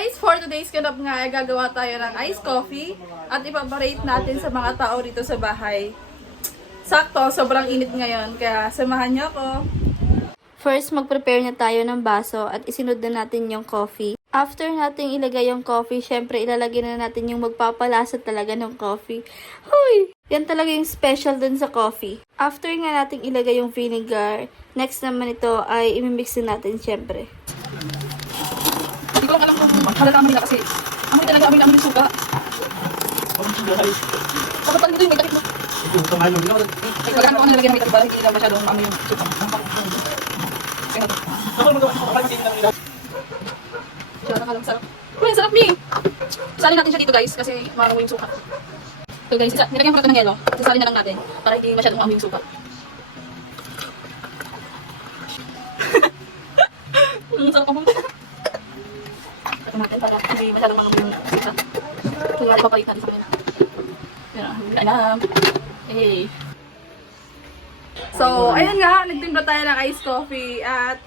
guys, for today's ganap nga, gagawa tayo ng iced coffee at ipaparate natin sa mga tao dito sa bahay. Sakto, sobrang init ngayon, kaya samahan niyo ako. First, mag-prepare na tayo ng baso at isinod na natin yung coffee. After nating ilagay yung coffee, syempre ilalagay na natin yung magpapalasa talaga ng coffee. Huy! Yan talaga yung special dun sa coffee. After nga nating ilagay yung vinegar, next naman ito ay imimix din natin syempre. Hindi ko alam kung halata nila kasi amoy talaga amoy ng suka. Kapag pag dito yung may takip mo. Ay, magkano ko nilagyan ng may takip para hindi lang masyadong amoy yung suka. Sarap. Uy, sarap Mi! Isalin natin siya dito guys kasi maramoy yung suka. So guys, nilagyan ko na ito ng yelo. Isalin na lang natin para hindi masyadong amoy yung suka. Sarap ako. Natin para hindi masyadong mga yung sisa. Kung wala papalitan sa kanila. Pero hindi alam. Hey. So, ayun nga, nagtimpla tayo ng iced coffee at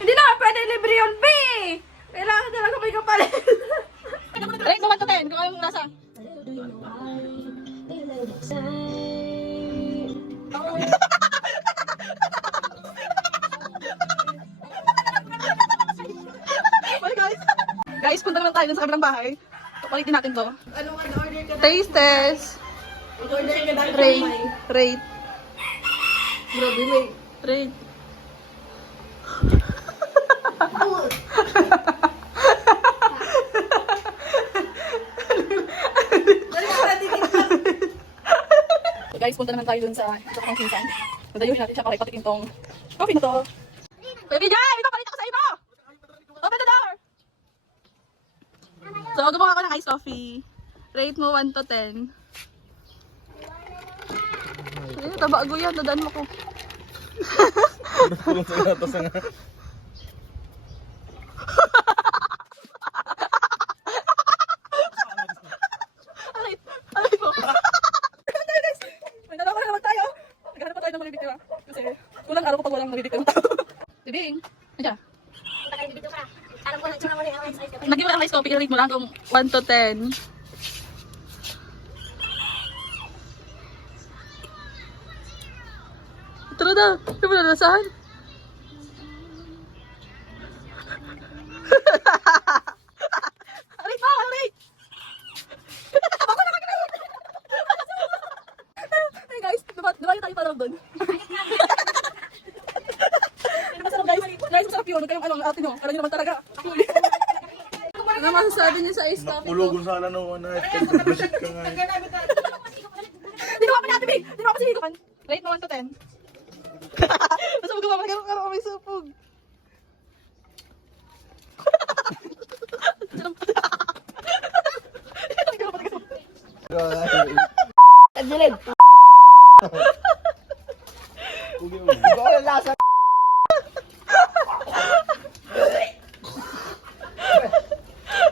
hindi na pwede libre yun, B! Kailangan talaga may kapalit. Rate mo 1 to 10 kung anong nasa. Guys, punta naman tayo sa kabilang bahay. Papalitin natin to. Anong order ka? Taste test. Order ka dahil Rate. Grabe, wait. Rate. Guys, punta naman tayo dun sa kong pinsan. Madayuhin natin siya para ipatikin tong coffee na to. Baby Jai! Ito, palit ako sa ito! Open the door! So, gumawa ako ng iced coffee. Rate mo 1 to 10. Ay, tabago yan. Dadaan mo ko. Alay po. May dalawa na naman tayo. Naghanap pa tayo ng mabibigyan. Kasi kulang araw ko pag walang mabibigyan ng tao. Tibing, nandiyan. Lagi mo lang ice coffee, i-rate mo lang kung 1 to 10. Ito na daw. Ito mo na nasahan. Rate mo! Rate! Bako na kagano'n! Hey guys, dumayo tayo parang doon. Masarap guys. Guys, masarap yun. Huwag kayong ano, ate nyo. Alam nyo naman talaga. Ano masasabi niyo sa ice coffee ko? Nakulogon sana nung ano, basit ka nga. Hindi ko pa natin, Bing! Hindi ko pa sinikukan. Rate mo 1 to 10. Masabog ka ba? Magkakaroon ka may supog. Tagilid!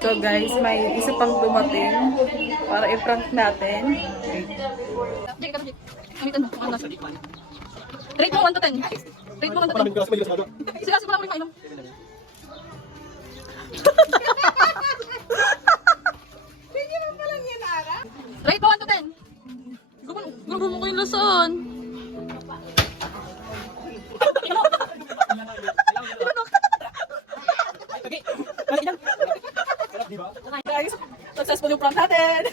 So guys, may isa pang dumating para i-prank natin. Rate mo 1 to 10. Rate mo 1 to 10. Sige, mo lang mainom. Rate mo 1 to 10. Gugumo ko yung lason. Guys, successful yung prank natin.